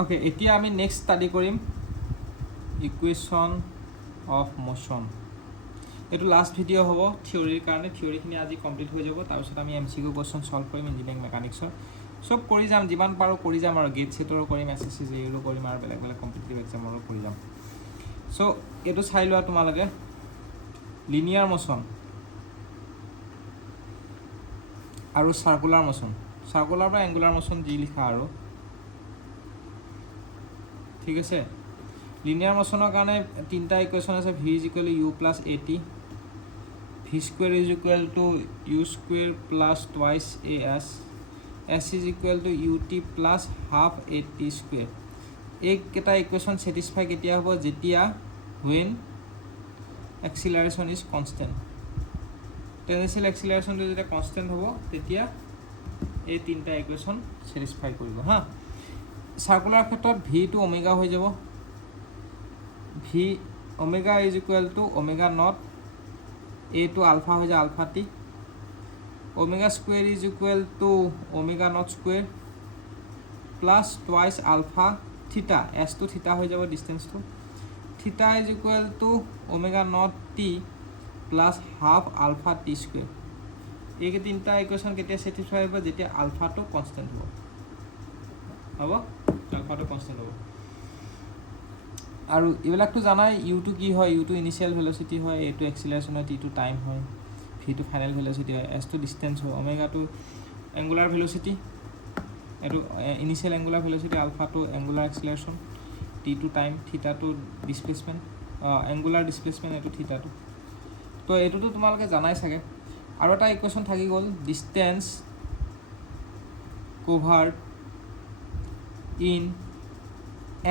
Okay, এতিয়া আমি next study কৰিম ইকুৱেশ্যন অফ মোশ্যন। এইটো লাষ্ট ভিডিঅ' হ'ব থিয়ৰীৰ কাৰণে। থিয়ৰীখিনি আজি কমপ্লিট হৈ যাব, তাৰপিছত আমি MCQ কুৱেশ্যন ছল্ভ কৰিম ইঞ্জিনিয়াৰিং মেকানিক্সৰ। চব কৰি যাম, যিমান পাৰোঁ কৰি যাম আৰু গেট ছেটৰো কৰিম, SSC JEEৰো কৰিম আৰু বেলেগ বেলেগ কম্পিটিটিভ এক্সামৰো কৰি যাম। চ' এইটো চাই লোৱা তোমালোকে, লিনিয়াৰ মোশ্যন আৰু চাৰ্কুলাৰ মোশ্যন। চাৰ্কুলাৰ বা এংগুলাৰ মোশ্যন যি লিখা আৰু, ঠিক আছে। লিনিয়াৰ মোশ্যনৰ কাৰণে তিনিটা ইকুৱেশ্যন আছে। V = U + AT, V² = U² + twice AS, S = UT + half AT²। এইকেইটা ইকুৱেশ্যন ছেটিছফাই কেতিয়া হ'ব? যেতিয়া when acceleration is constant। টেনজেন্সিয়েল এক্সিলাৰেশ্যনটো যেতিয়া কনষ্টেণ্ট হ'ব তেতিয়া এই তিনিটা ইকুৱেশ্যন ছেটিছফাই কৰিব হা। চাৰ্কুলাৰ ক্ষেত্ৰত ভিটো ওমেগা হৈ যাব। ভি ওমেগা = ω0, এ টো আলফা হৈ যায় alpha t, ω² = ω0² plus twice alpha theta, এছটো থিটা হৈ যাব ডিষ্টেঞ্চটো, থিটা = ω0t plus half ULFA t²। এই তিনিটা ইকুৱেশ্যন কেতিয়া ছেটিছফাই হ'ব? যেতিয়া আলফাটো কনষ্টেণ্ট হ'ব। আলফাটো কনষ্টেণ্ট হ'ব। আৰু এইবিলাকতো জানাই, ইউটো কি হয়? ইউটো ইনিচিয়েল ভেলচিটি হয়, এইটো এক্সিলাৰেশ্যন হয়, টিটো টাইম হয়, ভিটো ফাইনেল ভেলচিটি হয়, এছটো ডিষ্টেঞ্চ হয়, ওমেগাটো এংগুলাৰ ভেলচিটি, এইটো ইনিচিয়েল এংগুলাৰ ভেলচিটি, আলফাটো এংগুলাৰ এক্সিলাৰেশ্যন, টিটো টাইম, থিটাটো ডিছপ্লেচমেণ্ট, এংগুলাৰ ডিছপ্লেচমেণ্ট, এইটো থিটাটো। তো এইটোতো তোমালোকে জানাই চাগে। আৰু এটা ইকুৱেশ্যন থাকি গ'ল, distance covered in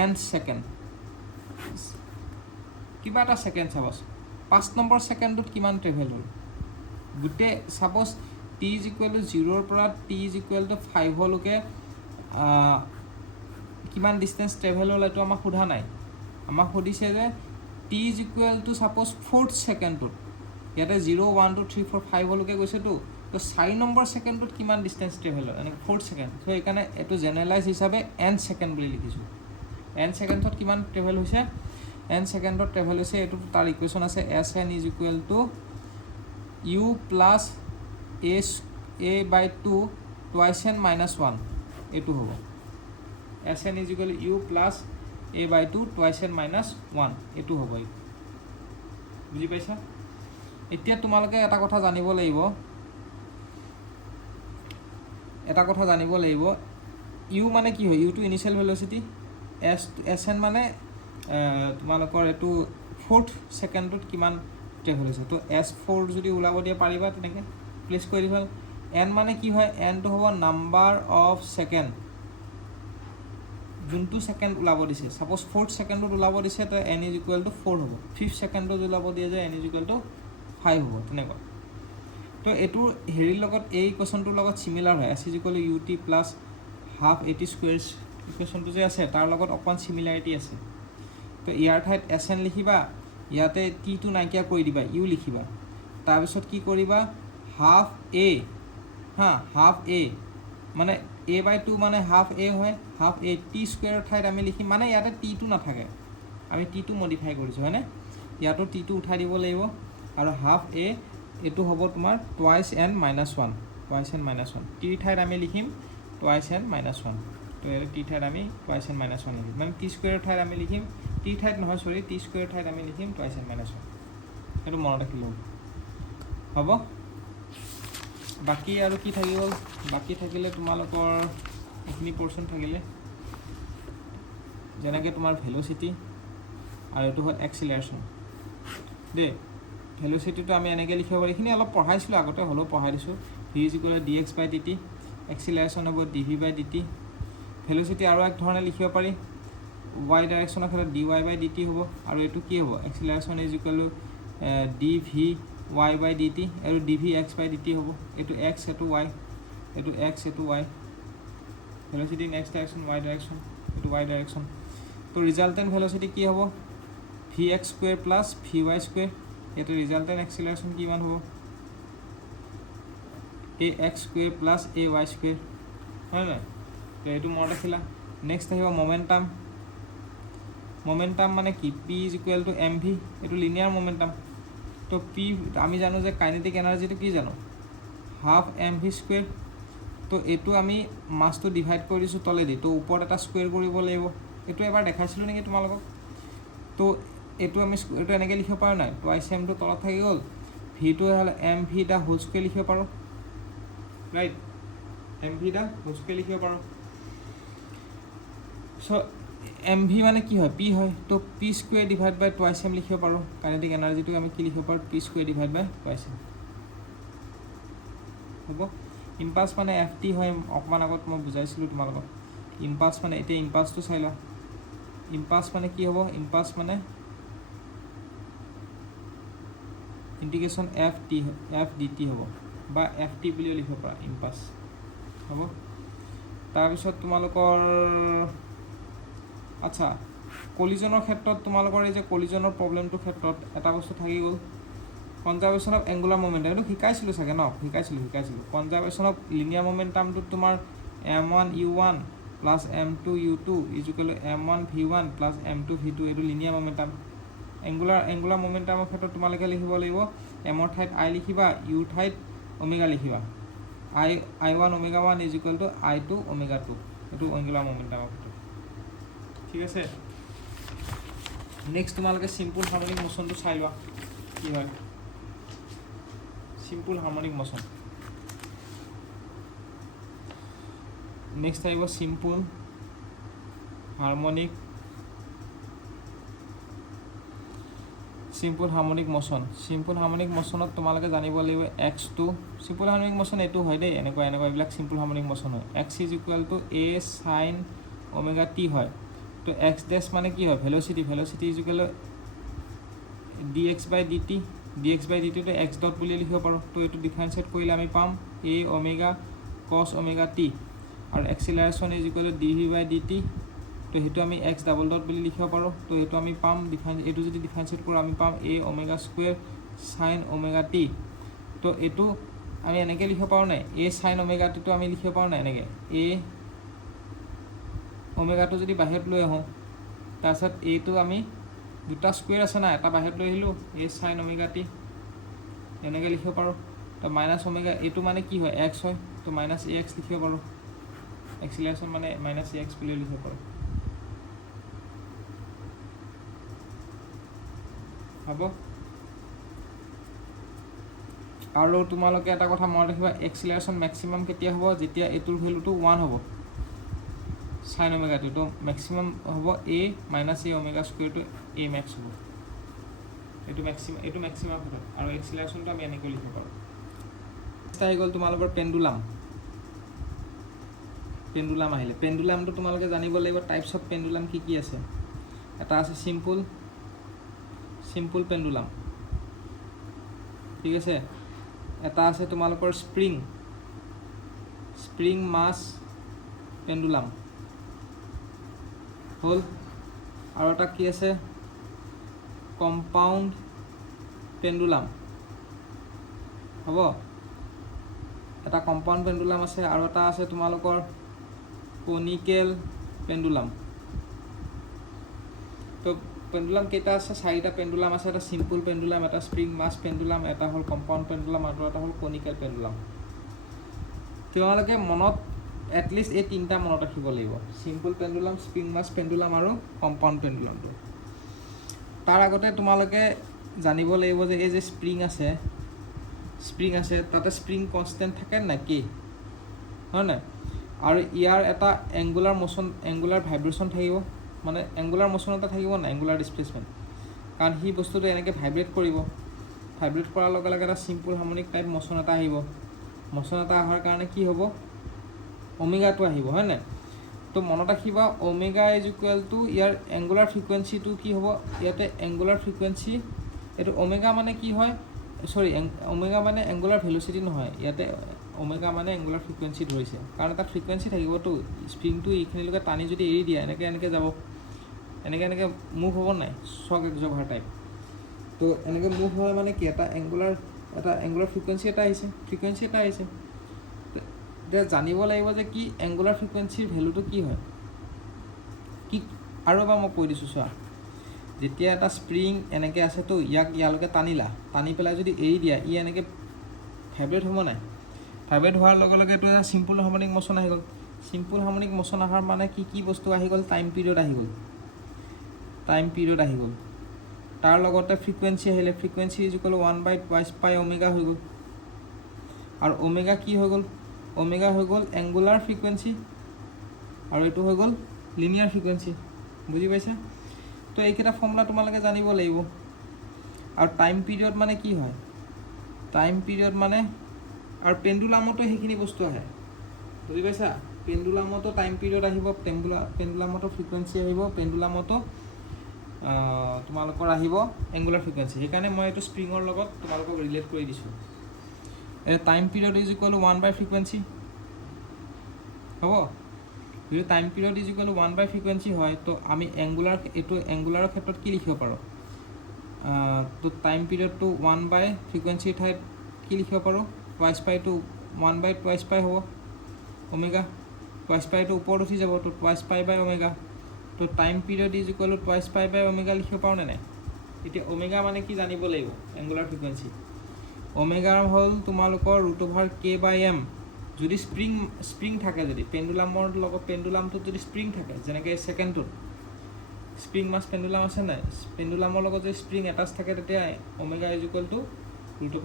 n second. কিবা এটা ছেকেণ্ড চাপ'জ 5 নম্বৰ ছেকেণ্ডটোত কিমান ট্ৰেভেল হ'ল? গোটেই ছাপ'জ t = 0 পৰা t = 5লৈকে কিমান ডিষ্টেঞ্চ ট্ৰেভেল হ'ল এইটো আমাক সোধা নাই। আমাক সুধিছে যে t = ছাপ'জ 4th ছেকেণ্ডটোত, ইয়াতে 0 1 2 3 4 5লৈকে গৈছেতো, তো 4 নম্বৰ ছেকেণ্ডটোত কিমান ডিষ্টেঞ্চ ট্ৰেভেল হ'ল, এনেকৈ 4th ছেকেণ্ড। চ' সেইকাৰণে এইটো জেনেৰেলাইজ হিচাপে n ছেকেণ্ড বুলি লিখিছোঁ। n ছেকেণ্ডত কিমান ট্ৰেভেল হৈছে? n ছেকেণ্ডত ট্ৰেভেল হৈছে, এইটো তাৰ ইকুৱেশ্যন আছে Sn = U + a/2 twice n - 1, এইটো হ'ব। Sn = U + a/2 twice n - 1, এইটো হ'ব। বুজি পাইছা? এতিয়া তোমালোকে এটা কথা জানিব লাগিব, ইউ মানে কি হয়? ইউটো ইনিচিয়েল ভেলচিটি, Sn মানে তোমালোকৰ এইটো 4th ছেকেণ্ডটোত কিমান ট্ৰেভেল হৈছে। তো S4 যদি ওলাব দিয়ে পাৰিবা তেনেকৈ প্লেচ কৰি দিবা। n মানে কি হয়? nটো হ'ব নাম্বাৰ অফ ছেকেণ্ড, যোনটো ছেকেণ্ড ওলাব দিছে। ছাপ'জ 4th ছেকেণ্ডত ওলাব দিছে, তো n = 4 হ'ব। 5th ছেকেণ্ডত ওলাব দিয়ে যে n = 5 হ'ব, তেনেকুৱা। তো এইটো হেৰিৰ লগত, এই ইকুৱেশ্যনটোৰ লগত চিমিলাৰ হয়। S = UT + হাফ AT² ইকুৱেশ্যনটো যে আছে তাৰ লগত অকণমান চিমিলাৰিটি আছে। তো ইয়াৰ ঠাইত Sn লিখিবা, ইয়াতে টিটো নাইকিয়া কৰি দিবা, ইউ লিখিবা। তাৰপিছত কি কৰিবা? হাফ এ, হাফ এ মানে a/2 মানে হাফ এ হয়, হাফ এ t² ঠাইত আমি লিখিম, মানে ইয়াতে টিটো নাথাকে, আমি টিটো মডিফাই কৰিছোঁ হয়নে? ইয়াতো টিটো উঠাই দিব লাগিব। আৰু হাফ এ এইটো হ'ব তোমাৰ twice n - 1, twice n - 1, টিৰ ঠাইত আমি লিখিম twice n - 1। তো টি ঠাইত আমি twice n - 1 লিখিম, মানে t² ঠাইত আমি লিখিম, টি ঠাইত নহয় চৰি, t² ঠাইত আমি লিখিম twice n - 1। সেইটো মনত ৰাখিলোঁ হ'ব। বাকী আৰু কি থাকি গ'ল? বাকী থাকিলে তোমালোকৰ এইখিনি পৰ্চন থাকিলে, যেনেকৈ তোমাৰ ভেলচিটি আৰু এইটো হ'ল এক্সিলাৰেশ্যন দেই। ভেলচিটিটো আমি এনেকৈ লিখিব পাৰোঁ, এইখিনি অলপ পঢ়াইছিলোঁ আগতে, হ'লেও পঢ়াই দিছোঁ। v = dx/dt, এক্সিলাৰেশ্যন হ'ব dv/dt। ভেলচিটি আৰু এক ধৰণে লিখিব পাৰি, y ডাইৰেকশ্যনৰ ক্ষেত্ৰত dy/dt হ'ব। আৰু এইটো কি হ'ব? এক্সিলাৰেশ্যন = dvy/dt, আৰু dvx/dt হ'ব। এইটো x, এইটো y, এইটো x, এইটো y। Velocity in x direction, y direction, এইটো y ডাইৰেকশ্যন। তো ৰিজাল্টেণ্ট ভেলচিটি কি হ'ব? vx² + vy²। এইটো ৰিজাল্টেণ্ট এক্সিলাৰেশ্যন কিমান হ'ব? ax² + ay² হয় নাই? তো এইটো মনত ৰাখিলা। নেক্সট আহিব মোমেন্টাম মানে কি P is equal to M V এইটো লিনিয়াৰ মোমেন্টাম তো পি আমি জানো যে কাইনেটিক এনাৰ্জিটো কি জানো হাফ এম ভি স্কুৱেৰ তো এইটো আমি মাছটো ডিভাইড কৰি দিছোঁ তলেদি তো ওপৰত এটা স্কুৱেৰ কৰিব লাগিব এইটো এবাৰ দেখাইছিলোঁ নেকি তোমালোকক তো এইটো আমি এইটো এনেকৈ লিখিব পাৰোঁ নাই টুৱাইছ এমটো তলত থাকি গ'ল ভিটো হ'লে M V the whole square লিখিব পাৰোঁ right M V the whole square লিখিব পাৰোঁ চ' এম ভি মানে কি হয় পি হয় তো পি স্কুৱেৰ ডিভাইড বাই টুৱাইছ এম লিখিব পাৰোঁ কাইনেটিক এনাৰ্জিটোক আমি কি লিখিব পাৰোঁ পি স্কুৱেৰ ডিভাইড বাই টুৱাইছ এম হ'ব ইম্পালছ মানে এফ টি হয় অকণমান আগত মই বুজাইছিলোঁ তোমালোকক ইম্পালছ মানে এতিয়া ইম্পালছটো চাই লোৱা ইম্পালছ মানে কি হ'ব ইম্পালছ মানে ইণ্টিগ্ৰেশ্যন এফ ডি টি হ'ব বা এফ টি বুলিও লিখিব পাৰা ইম্পালছ হ'ব তাৰপিছত তোমালোকৰ আচ্ছা কলিজনৰ ক্ষেত্ৰত তোমালোকৰ এই যে কলিজনৰ প্ৰব্লেমটোৰ ক্ষেত্ৰত এটা বস্তু থাকি গ'ল কনজাৰ্ভেশ্যন অফ এংগুলাৰ মোমেণ্টাম এইটো শিকাইছিলোঁ চাগে ন শিকাইছিলোঁ কনজাৰ্ভেশ্যন অফ লিনিয়াৰ মোমেণ্টামটোত তোমাৰ m1 u1 plus m2 u2 equal m1 v1 plus m2 v2 এইটো লিনিয়াৰ মোমেণ্টাম এংগুলাৰ মোমেণ্টামৰ ক্ষেত্ৰত তোমালোকে লিখিব লাগিব এমৰ ঠাইত আই লিখিবা ইউৰ ঠাইত ওমেগা লিখিবা i1 omega 1 equal two i2 omega 2 এইটো এংগুলাৰ মোমেণ্টামৰ ক্ষেত্ৰত ঠিক আছে নেক্সট তোমালোকে চিম্পুল হাৰ্মনিক মোশ্যনটো চাই লোৱা কি হয় simple harmonic motion next আহিব simple harmonic motionত তোমালোকে জানিব লাগিব x2 simple harmonic motion এইটো হয় দেই এনেকুৱা এইবিলাক simple harmonic motion হয় x is equal to a sin omega t হয় তো x dash মানে কি হয় velocity is equal to dx by dt তো x ডট বুলি লিখিব পাৰোঁ তো এইটো ডিফাৰেঞ্চিয়েট কৰিলে আমি পাম a omega cos omega t আৰু acceleration is equal to dv by dt তো সেইটো আমি x ডাবল ডট বুলি লিখিব পাৰোঁ তো এইটো আমি পাম এইটো যদি ডিফাৰেঞ্চিয়েট কৰোঁ আমি পাম a omega square sin omega t তো এইটো আমি এনেকৈ লিখিব পাৰোঁ নাই a sin ওমেগা টিটো আমি লিখিব পাৰোঁ নাই এনেকৈ a ওমেগাটো যদি বাহিৰত লৈ আহোঁ তাৰপিছত এইটো আমি দুটা স্কুৱেৰ আছে না এটা বাহিৰত লৈ আহিলোঁ a sin ওমেগা টি এনেকৈ লিখিব পাৰোঁ তো মাইনাছ ওমেগা এইটো মানে কি হয় এক্স হয় তো মাইনাছ এ এক্স লিখিব পাৰোঁ এক্সিলাৰেশ্যন মানে মাইনাছ এ এক্স বুলি লিখিব পাৰোঁ হ'ব আৰু তোমালোকে এটা কথা মনত ৰাখিবা এক্সিলাৰেশ্যন মেক্সিমাম কেতিয়া হ'ব যেতিয়া এইটোৰ ভেলুটো 1 হ'ব sin ওমেগা টি তো মেক্সিমাম হ'ব a মাইনাছ এ ওমেগা স্কুৱেৰটো a মেক্স হ'ব এইটো মেক্সিমাম হ'ব আৰু এক্সিলাৰেশ্যনটো আমি এনেকৈ লিখিব পাৰোঁ আহি গ'ল তোমালোকৰ পেণ্ডুলাম আহিলে পেণ্ডুলামটো তোমালোকে জানিব লাগিব টাইপছ অফ পেণ্ডুলাম কি আছে এটা আছে চিম্পুল পেণ্ডুলাম ঠিক আছে এটা আছে তোমালোকৰ স্প্ৰিং মাছ পেণ্ডুলাম হ'ল আৰু এটা কি আছে কম্পাউণ্ড পেণ্ডুলাম হ'ব এটা কম্পাউণ্ড পেণ্ডুলাম আছে আৰু এটা আছে তোমালোকৰ কনিকেল পেণ্ডুলাম তো পেণ্ডুলাম কেইটা আছে চাৰিটা পেণ্ডুলাম আছে এটা চিম্পুল পেণ্ডুলাম এটা স্প্ৰিং মাছ পেণ্ডুলাম এটা হ'ল কম্পাউণ্ড পেণ্ডুলাম আৰু এটা হ'ল কনিকেল পেণ্ডুলাম তোমালোকে মনত এটলিষ্ট এই তিনিটা মনত ৰাখিব লাগিব চিম্পুল পেণ্ডুলাম স্প্ৰিং মাছ পেণ্ডুলাম আৰু কম্পাউণ্ড পেণ্ডুলামটো তাৰ আগতে তোমালোকে জানিব লাগিব যে এই যে স্প্ৰিং আছে তাতে স্প্ৰিং কনষ্টেণ্ট থাকে নাই কি হয় নাই আৰু ইয়াৰ এটা এংগুলাৰ ভাইব্ৰেশ্যন থাকিব মানে এংগুলাৰ মোশ্যন এটা থাকিব নাই এংগুলাৰ ডিছপ্লেচমেণ্ট কাৰণ সি বস্তুটো এনেকৈ ভাইব্ৰেট কৰাৰ লগে লগে এটা চিম্পুল হাৰ্মনিক টাইপ মোশ্যন এটা আহিব মোশ্যন এটা অহাৰ কাৰণে কি হ'ব ওমেগাটো আহিব হয় নাই তো মনত ৰাখিবা ওমেগা ইজ ইকুৱেল টু ইয়াৰ এংগুলাৰ ফ্ৰিকুৱেঞ্চিটো কি হ'ব ইয়াতে এংগুলাৰ ফ্ৰিকুৱেঞ্চি এইটো ওমেগা মানে কি হয় ওমেগা মানে এংগুলাৰ ভেলচিটি নহয় ইয়াতে ওমেগা মানে এংগুলাৰ ফ্ৰিকুৱেঞ্চি ধৰিছে কাৰণ এটা ফ্ৰিকুৱেঞ্চি থাকিবতো স্প্ৰিংটো এইখিনিলৈকে টানি যদি এৰি দিয়ে এনেকৈ যাব এনেকৈ মুভ হ'ব নাই শ্বক এবজৰ্ভাৰ টাইপ তো এনেকৈ মুভ হয় মানে কি এটা এংগুলাৰ ফ্ৰিকুৱেঞ্চি এটা আহিছে এতিয়া জানিব লাগিব যে কি এংগুলাৰ ফ্ৰিকুৱেঞ্চিৰ ভেলুটো কি হয় কি আৰু এবাৰ মই কৈ দিছোঁ চোৱা, যেতিয়া এটা স্প্ৰিং এনেকৈ আছে তো ইয়াক ইয়ালৈকে টানিলা, টানি পেলাই যদি এৰি দিয়া ই এনেকৈ ভাইব্ৰেট হ'ব নাই? ভাইব্ৰেট হোৱাৰ লগে লগে এইটো এটা চিম্পুল হাৰ্মনিক মোশ্যন আহি গ'ল। চিম্পুল হাৰ্মনিক মোশ্যন অহাৰ মানে কি বস্তু আহি গ'ল? টাইম পিৰিয়ড আহি গ'ল। টাইম পিৰিয়ড আহি গ'ল। তাৰ লগতে ফ্ৰিকুৱেঞ্চি আহিলে, ফ্ৰিকুৱেঞ্চি ইজ ইকুৱেল 1/2 ওমেগা হৈ গ'ল। আৰু ওমেগা কি হৈ গ'ল? ওমেগা হৈ গ'ল এংগুলাৰ ফ্ৰিকুৱেঞ্চি আৰু এইটো হৈ গ'ল লিনিয়াৰ ফ্ৰিকুৱেঞ্চি। বুজি পাইছা? তো এইকেইটা ফৰ্মুলা তোমালোকে জানিব লাগিব। আৰু টাইম পিৰিয়ড মানে কি হয়? টাইম পিৰিয়ড মানে, আৰু পেণ্ডুলামতো সেইখিনি বস্তু আহে। বুজি পাইছা? পেণ্ডুলামতো টাইম পিৰিয়ড আহিব, পেণ্ডুলামতো ফ্ৰিকুৱেঞ্চি আহিব, পেণ্ডুলামতো তোমালোকৰ আহিব এংগুলাৰ ফ্ৰিকুৱেঞ্চি। সেইকাৰণে মই এইটো স্প্ৰিঙৰ লগত তোমালোকক ৰিলেট কৰি দিছোঁ। Time period is equal 1/2 frequency হ'ব। যদি time period is equal 1/2 frequency হয় তো আমি এইটো এংগুলাৰৰ ক্ষেত্ৰত কি লিখিব পাৰোঁ? তো টাইম পিৰিয়ডটো 1/2 ফ্ৰিকুৱেঞ্চিৰ ঠাইত কি লিখিব পাৰোঁ? 2π, 1/2π হ'ব ওমেগা। 2πটো ওপৰত উঠি যাব, তো 2π ওমেগা। তো time period is equal 2π omega লিখিব পাৰোঁ নে নাই? এতিয়া ওমেগা মানে কি জানিব লাগিব, এংগুলাৰ ফ্ৰিকুৱেঞ্চি। ওমেগা হ'ল তোমালোকৰ √k/m। যদি স্প্ৰিং থাকে, যদি পেণ্ডুলামৰ লগত পেণ্ডুলামটোত যদি স্প্ৰিং থাকে, যেনেকৈ ছেকেণ্ডটোত স্প্ৰিং মাছ পেণ্ডুলাম আছে নাই, পেণ্ডুলামৰ লগত যদি স্প্ৰিং এটাচ থাকে তেতিয়া omega is equal two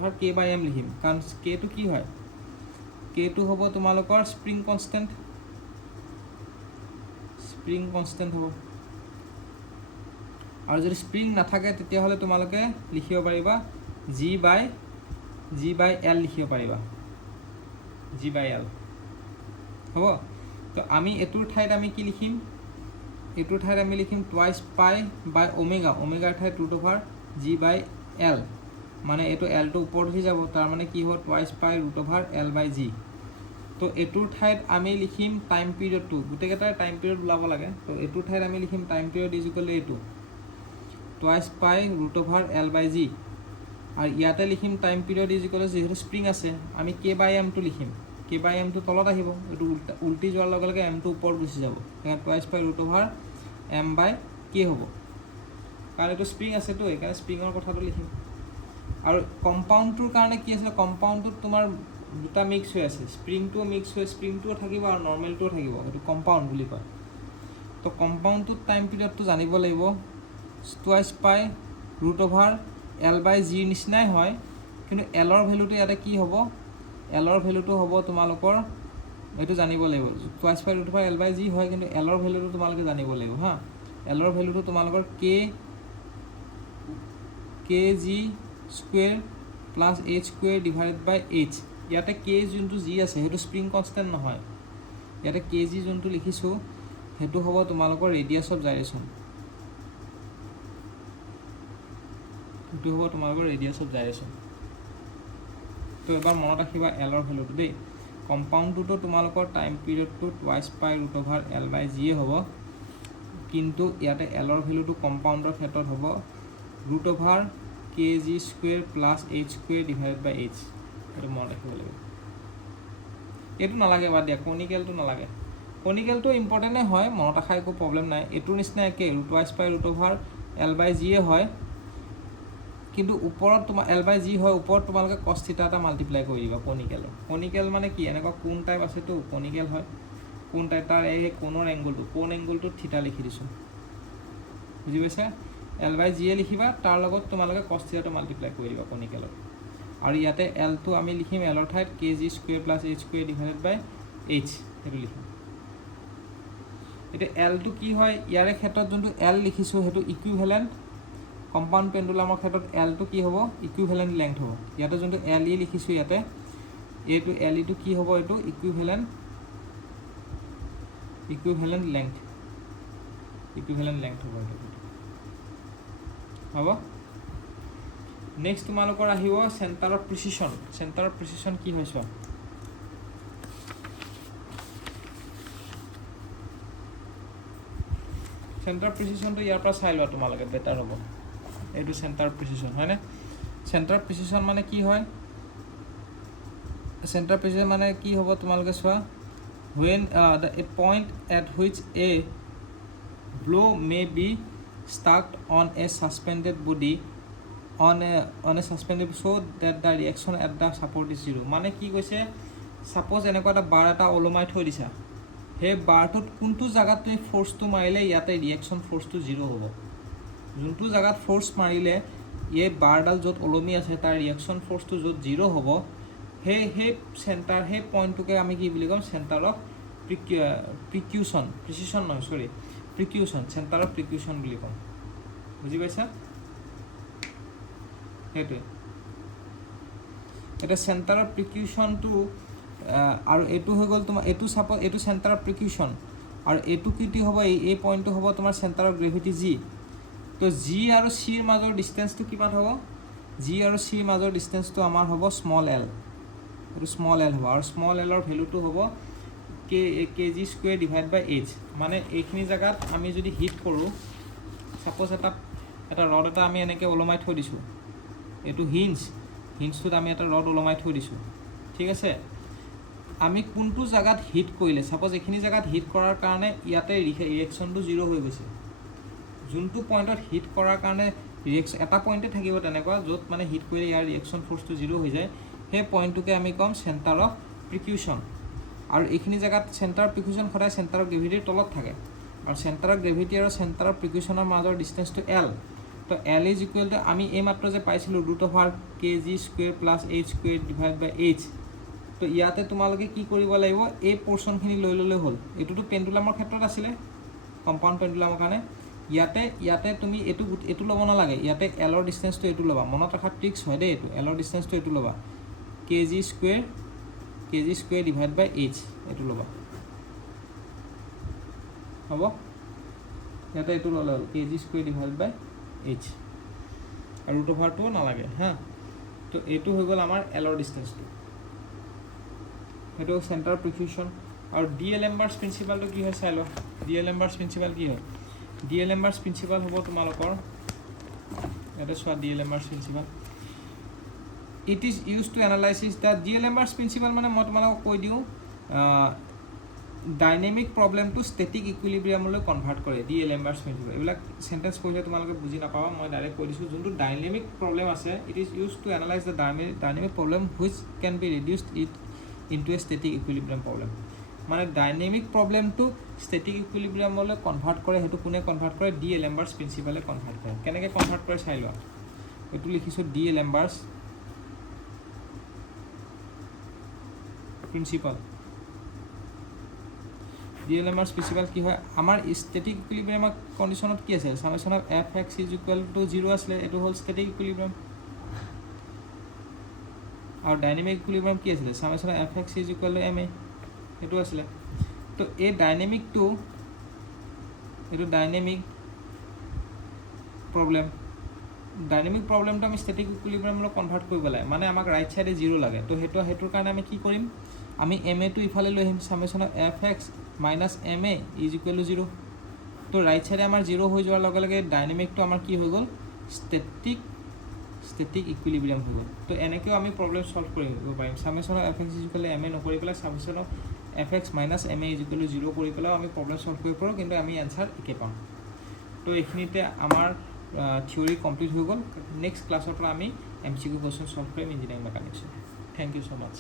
√k/m লিখিম। কাৰণ কেটো কি হয়? কেটো হ'ব তোমালোকৰ স্প্ৰিং কনষ্টেণ্ট। স্প্ৰিং কনষ্টেণ্ট হ'ব। আৰু যদি স্প্ৰিং নাথাকে তেতিয়াহ'লে তোমালোকে লিখিব পাৰিবা G/L লিখিব পাৰিবা, G/L হ'ব। তো আমি এইটোৰ ঠাইত আমি কি লিখিম? এইটোৰ ঠাইত আমি লিখিম 2π ওমেগা, ওমেগাৰ ঠাইত √G/L। মানে এইটো এলটো ওপৰত উঠি যাব, তাৰ মানে কি হ'ব 2π√L/G। তো এইটোৰ ঠাইত আমি লিখিম টাইম পিৰিয়ডটো, গোটেইকেইটাৰ টাইম পিৰিয়ড ওলাব লাগে। তো এইটোৰ ঠাইত আমি লিখিম টাইম পিৰিয়ড ইজ ইকুৱেল এইটো 2π√L/G। আৰু ইয়াতে লিখিম টাইম পিৰিয়ড ইজ ইকুৱেল, যিহেতু স্প্ৰিং আছে আমি k/mটো লিখিম। k/mটো তলত আহিব, এইটো উল্টি যোৱাৰ লগে লগে এমটো ওপৰত গুচি যাব, সেইকাৰণে 2π√M/k হ'ব। কাৰণ এইটো স্প্ৰিং আছেতো, সেইকাৰণে স্প্ৰিঙৰ কথাটো লিখিম। আৰু কম্পাউণ্ডটোৰ কাৰণে কি আছিলে? কম্পাউণ্ডটোত তোমাৰ দুটা মিক্স হৈ আছে, স্প্ৰিংটোও মিক্স হৈ, স্প্ৰিংটোও থাকিব আৰু নৰ্মেলটোও থাকিব, সেইটো কম্পাউণ্ড বুলি কয়। তো কম্পাউণ্ডটোত টাইম পিৰিয়ডটো জানিব লাগিব। 2π√L/G নিচিনাই হয়, কিন্তু এলৰ ভেলুটো ইয়াতে কি হ'ব? এলৰ ভেলুটো হ'ব তোমালোকৰ, এইটো জানিব লাগিব। 2π√L/G হয়, কিন্তু এলৰ ভেলুটো তোমালোকে জানিব লাগিব হা। এলৰ ভেলুটো তোমালোকৰ kg² + h²/h। ইয়াতে k যোনটো জি আছে সেইটো স্প্ৰিং কনষ্টেণ্ট নহয়। ইয়াতে kg যোনটো লিখিছোঁ সেইটো হ'ব তোমালোকৰ ৰেডিয়াছ অফ জাইৰেশ্যন। সেইটো হ'ব তোমালোকৰ ৰেডিয়াছ অফ জাইৰেশ্যন। তো এবাৰ মনত ৰাখিবা এলৰ ভেলুটো দেই। কম্পাউণ্ডটোতো তোমালোকৰ টাইম পিৰিয়ডটো 2π√L/G হ'ব, কিন্তু ইয়াতে এলৰ ভেলুটো কম্পাউণ্ডৰ ক্ষেত্ৰত হ'ব √kg² + h²/h। এইটো মনত ৰাখিব লাগিব। এইটো নালাগে বাদ দিয়া, কনিকেলটো নালাগে। কনিকেলটো ইম্পৰ্টেণ্টে হয়, মনত ৰখা একো প্ৰব্লেম নাই। এইটোৰ নিচিনা একে 2π√L/G হয়, কিন্তু ওপৰত তোমাৰ L/G হয়, ওপৰত তোমালোকে cos θ এটা মাল্টিপ্লাই কৰি দিবা কনিকেলৰ। কনিকেল মানে কি? এনেকুৱা কোণ টাইপ আছেতো, কনিকেল হয়। কোণ টাইপ, তাৰ এই কোণৰ এংগুলটো, কোণ এংগুলটোত থিতা লিখি দিছোঁ। বুজি পাইছা? L/G লিখিবা, তাৰ লগত তোমালোকে cos θ টো মাল্টিপ্লাই কৰি দিবা কনিকেলত। আৰু ইয়াতে এলটো আমি লিখিম এলৰ ঠাইত kg² + h²/h, সেইটো লিখিম। এতিয়া এলটো কি হয়? ইয়াৰে ক্ষেত্ৰত যোনটো এল লিখিছোঁ সেইটো ইকুইভেলেণ্ট। কম্পাউণ্ড পেণ্ডুলামৰ ক্ষেত্ৰত এলটো কি হ'ব? ইকুইভেলেণ্ট লেংথ হ'ব। ইয়াতে যোনটো LE লিখিছোঁ, ইয়াতে এইটো LEটো কি হ'ব? এইটো ইকুইভেলেণ্ট লেংথ। ইকুইভেলেণ্ট লেংথ হ'ব এইটো হ'ব। নেক্সট তোমালোকৰ আহিব চেণ্টাৰ অফ প্ৰিচিশ্যন। চেণ্টাৰ অফ প্ৰিচিশ্যন কি হয় চোৱা। চেণ্টাৰ অফ প্ৰিচিশ্যনটো ইয়াৰ পৰা চাই লোৱা তোমালোকে, বেটাৰ হ'ব। এইটো চেণ্টাৰ অফ প্ৰিচিশ্যন হয়নে? চেণ্টাৰ অফ প্ৰিচিশ্যন মানে কি হয়? চেণ্টাৰ অফ প্ৰিচিশ্যন মানে কি হ'ব তোমালোকে চোৱা। when a point at which a blow may be stuck on a suspended body on a suspended so that the reaction at the support is 0 মানে কি কৈছে সাপোজ এনেকুৱা এটা বাৰ এটা ওলমাই থৈ দিছা সেই বাৰটোত কোনটো জায়গাত তুমি ফোৰ্সটো মাৰিলে ইয়াতে ৰিয়েকশন ফোৰ্সটো 0 হ'ব যোনটো জায়গাত ফোৰ্স মাৰিলে এই বাৰডাল য'ত ওলমি আছে তাৰ ৰিয়েকশন ফোৰ্সটো য'ত 0 হ'ব হে সেন্টাৰ হে পইণ্টটোকে আমি কি বুলি ক'ম সেন্টাৰ অফ প্ৰিকিউশন প্ৰিসিশন নহয় সৰি প্ৰিকিউশন সেন্টাৰ অফ প্ৰিকিউশন বুলি ক'ম বুজি পাইছা সেইটোৱে এটা সেন্টাৰ অফ প্ৰিকিউশনটো আৰু এটো হৈ গ'ল তোমাৰ এটো সাপোজ এটো সেন্টাৰ অফ প্ৰিকিউশন আৰু এটো কিটি হ'ব এই পইণ্টটো হ'ব তোমাৰ সেন্টাৰ অফ গ্ৰেভিটি জি তো জি আৰু সিৰ মাজৰ ডিসটেন্সটো কিমান হ'ব জি আৰু সিৰ মাজৰ ডিসটেন্সটো আমাৰ হ'ব স্মল এল এটো স্মল এল হ'ব আৰু স্মল এলৰ ভ্যালুটো হ'ব কেজি স্কয়াৰ ডিভাইড বাই এইচ মানে এইখিনি জায়গাত আমি যদি হিট কৰোঁ সাপোজ এটা ৰড এটা আমি এনেকৈ ওলমাই থৈ দিছোঁ এটো হিঞ্জটোত আমি এটা ৰড ওলমাই থৈ দিছোঁ ঠিক আছে আমি কোনটো জায়গাত হিট কৰিলে সাপোজ এইখিনি জায়গাত হিট কৰাৰ কাৰণে ইয়াতে ৰিয়েকশনটো 0 হৈ গৈছে যোনটো পইণ্টত হিট কৰাৰ কাৰণে ৰিয়েকশন এটা পইণ্টে থাকিব তেনেকুৱা য'ত মানে হিট কৰিলে ইয়াৰ ৰিয়েকশন ফোৰ্সটো 0 হৈ যায় সেই পইণ্টটোকে আমি কম সেন্টাৰ অফ প্ৰিকিউশন আৰু এইখিনি জায়গাত সেন্টাৰ অফ প্ৰিকিউশন সদায় সেন্টাৰ অফ গ্ৰেভিটিৰ তলত থাকে আৰু সেন্টাৰ অফ গ্ৰেভিটি আৰু সেন্টাৰ অফ প্ৰিকিউশনৰ মাজৰ ডিসটেন্সটো এল তো এল ইজ ইকুৱেল টু আমি এই মাত্ৰ যে পাইছিলোঁ √kg square plus h square divide by h তো ইয়াতে তোমালোকে কি কৰিব লাগিব এই পোৰ্শনখিনি লৈ ললে হ'ল এটোটো পেন্ডুলামৰ ক্ষেত্ৰত আছিলে কম্পাউণ্ড পেন্ডুলামৰ কাৰণে ইয়াতে তুমি এটো ল'ব নালাগে ইয়াতে এলৰ ডিসটেন্সটো এটো ল'বা মনত ৰাখা ট্ৰিক্স হয় দেই এটো এলৰ ডিসটেন্সটো এটো ল'বা kg square divide by h এটো ল'বা হ'ব ইয়াতে এটো ল'লে হ'ল kg square divide by h আৰু √টো নালাগে হা তো এটো হৈ গ'ল আমাৰ এলৰ ডিসটেন্সটো এটো সেন্টাৰ অফ প্ৰিকিউশন আৰু ডিএলএম্বাৰ্স প্ৰিন্সিপালটো কি হয় চাই ল ডিএলএম্বাৰ্স প্ৰিন্সিপাল কি হয় ডিএলএম্বাৰ্স প্ৰিন্সিপাল হ'ব তোমালোকৰ এটা সোৱা D'Alembert's principle it is used to analysis the D'Alembert's principle মানে মই তোমালোকক কৈ দিওঁ ডাইনামিক প্ৰবলেমটো ষ্টেটিক ইকুইলিব্ৰিয়ামলৈ কনভাৰ্ট কৰে ডিএলএম্বাৰ্স প্ৰিন্সিপাল এইবিলাক সেন্টেন্স পঢ়িলে তোমালোকে বুজি নাপাবা মই ডাইৰেক্ট কৈ দিছোঁ যোনটো ডাইনামিক প্ৰবলেম আছে it is used to analyse the dynamic problem which can be reduced into a static equilibrium problem মানে ডাইনামিক প্ৰবলেমটো ষ্টেটিক ইকুইলিব্ৰিয়ামলৈ কনভাৰ্ট কৰে হেতু কোনে কনভাৰ্ট কৰে ডিএলএম্বাৰ্স প্ৰিন্সিপালে কনভাৰ্ট কৰে কেনেকৈ কনভাৰ্ট কৰে চাই লোৱা এটো লিখিছো ডিএলএম্বাৰ্স প্ৰিন্সিপাল ডিএলএম্বাৰ্স প্ৰিন্সিপাল কি হয় আমাৰ ষ্টেটিক ইকুইলিব্ৰিয়াম কন্ডিশনত কি আছে সামেশন অফ fx = 0 আসলে এটো হল ষ্টেটিক ইকুইলিব্ৰিয়াম और डायनेमिक इक्विलिब्रियम কি আছিল সামেশন fx = ma এটো আছিল তো এই ডাইনামিক প্ৰবলেমটো আমি ষ্টেটিক ইকুইলিব্ৰিয়ামলৈ কনভাৰ্ট কৰিব লাগে মানে আমাক ৰাইট সাইডে 0 লাগে তো হেতুৰ কাৰণে আমি কি কৰিম আমি ma টো ইফালে লৈ আহিম সামেশন fx - ma = 0 তো ৰাইট সাইডে আমাৰ 0 হৈ যোৱাৰ লগে লগে ডাইনামিকটো আমাৰ কি হৈ গ'ল ষ্টেটিক ইকুইলিব্ৰিয়াম হৈ গ'ল তো এনেকৈ আমি প্ৰবলেম সলভ কৰিব পাৰিম সামেশন fx = ma নকৰি পেলাই সামেশন fx - ma = 0 কৰি পেলাই আমি প্ৰবলেম সলভ কৰিব পাৰোঁ কিন্তু আমি আনসাৰ একে পাম তো এইখিনিতে আমাৰ থিওৰি কমপ্লিট হৈ গ'ল নেক্সট ক্লাছৰ পৰা আমি এমসিকিউ কোৱেশ্চন সলভ কৰিম engineering mechanics thank you so mass